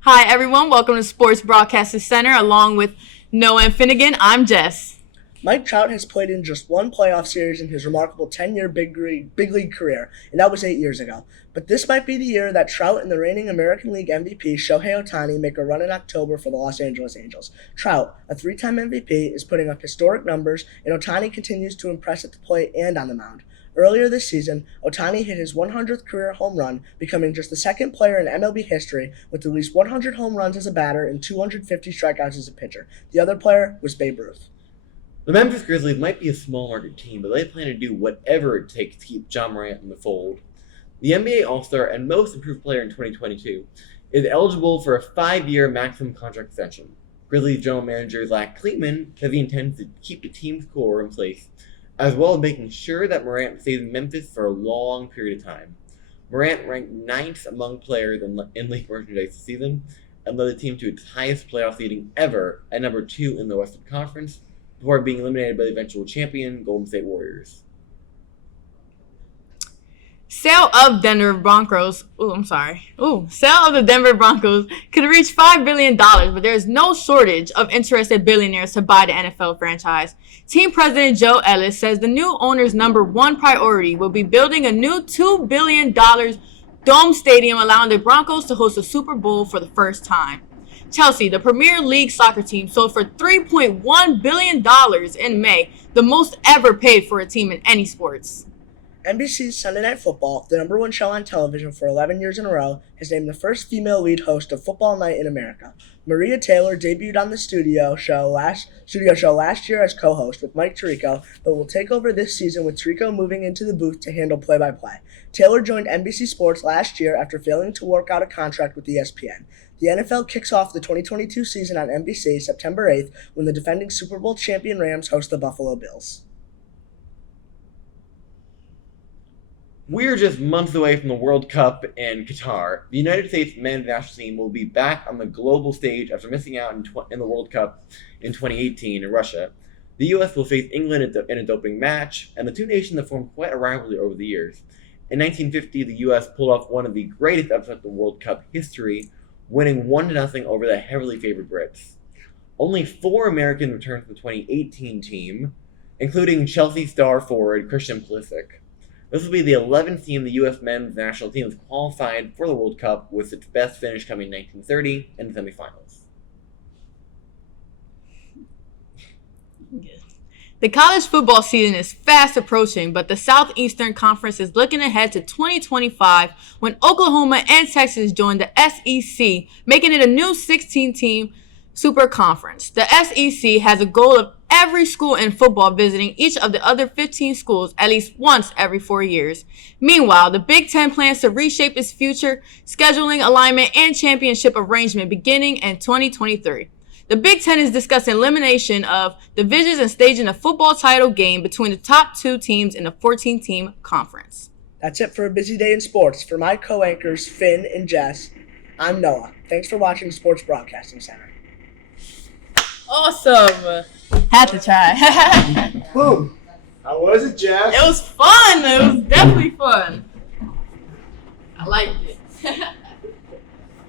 Hi, everyone. Welcome to Sports Broadcasting Center. Along with Noah and Finnegan, I'm Jess. Mike Trout has played in just one playoff series in his remarkable 10-year big league career, and that was 8 years ago. But this might be the year that Trout and the reigning American League MVP Shohei Ohtani make a run in October for the Los Angeles Angels. Trout, a three-time MVP, is putting up historic numbers, and Ohtani continues to impress at the plate and on the mound. Earlier this season, Ohtani hit his 100th career home run, becoming just the second player in MLB history with at least 100 home runs as a batter and 250 strikeouts as a pitcher. The other player was Babe Ruth. The Memphis Grizzlies might be a small market team, but they plan to do whatever it takes to keep Ja Morant in the fold. The NBA All-Star and Most Improved Player in 2022 is eligible for a 5-year maximum contract extension. Grizzlies general manager Zach Kleiman says he intends to keep the team's core in place, as well as making sure that Morant stays in Memphis for a long period of time. Morant ranked 9th among players in league merchandise this season and led the team to its highest playoff seeding ever at number 2 in the Western Conference, before being eliminated by the eventual champion Golden State Warriors. Sale of the Denver Broncos could reach $5 billion, but there is no shortage of interested billionaires to buy the NFL franchise. Team president Joe Ellis says the new owner's number one priority will be building a new $2 billion dome stadium, allowing the Broncos to host a Super Bowl for the first time. Chelsea, the Premier League soccer team, sold for $3.1 billion in May, the most ever paid for a team in any sports. NBC's Sunday Night Football, the number one show on television for 11 years in a row, has named the first female lead host of Football Night in America. Maria Taylor debuted on the studio show last year as co-host with Mike Tirico, but will take over this season with Tirico moving into the booth to handle play-by-play. Taylor joined NBC Sports last year after failing to work out a contract with ESPN. The NFL kicks off the 2022 season on NBC September 8th when the defending Super Bowl champion Rams host the Buffalo Bills. We're just months away from the World Cup in Qatar. The United States men's national team will be back on the global stage after missing out in the World Cup in 2018 in Russia. The U.S. will face England in a doping match, and the two nations have formed quite a rivalry over the years. In 1950, the U.S. pulled off one of the greatest upsets in World Cup history, winning 1-0 over the heavily favored Brits. Only 4 Americans returned to the 2018 team, including Chelsea star forward Christian Pulisic. This will be the 11th team the U.S. men's national team has qualified for the World Cup, with its best finish coming in 1930 in the semifinals. The college football season is fast approaching, but the Southeastern Conference is looking ahead to 2025 when Oklahoma and Texas join the SEC, making it a new 16-team super conference. The SEC has a goal of every school in football visiting each of the other 15 schools at least once every 4 years. Meanwhile, the Big Ten plans to reshape its future scheduling, alignment, and championship arrangement beginning in 2023. The Big Ten is discussing elimination of divisions and staging a football title game between the top 2 teams in the 14-team conference. That's it for a busy day in sports. For my co-anchors, Finn and Jess, I'm Noah. Thanks for watching Sports Broadcasting Center. Awesome. Had to try. Boom. How was it, Jess? It was fun. It was definitely fun. I liked it.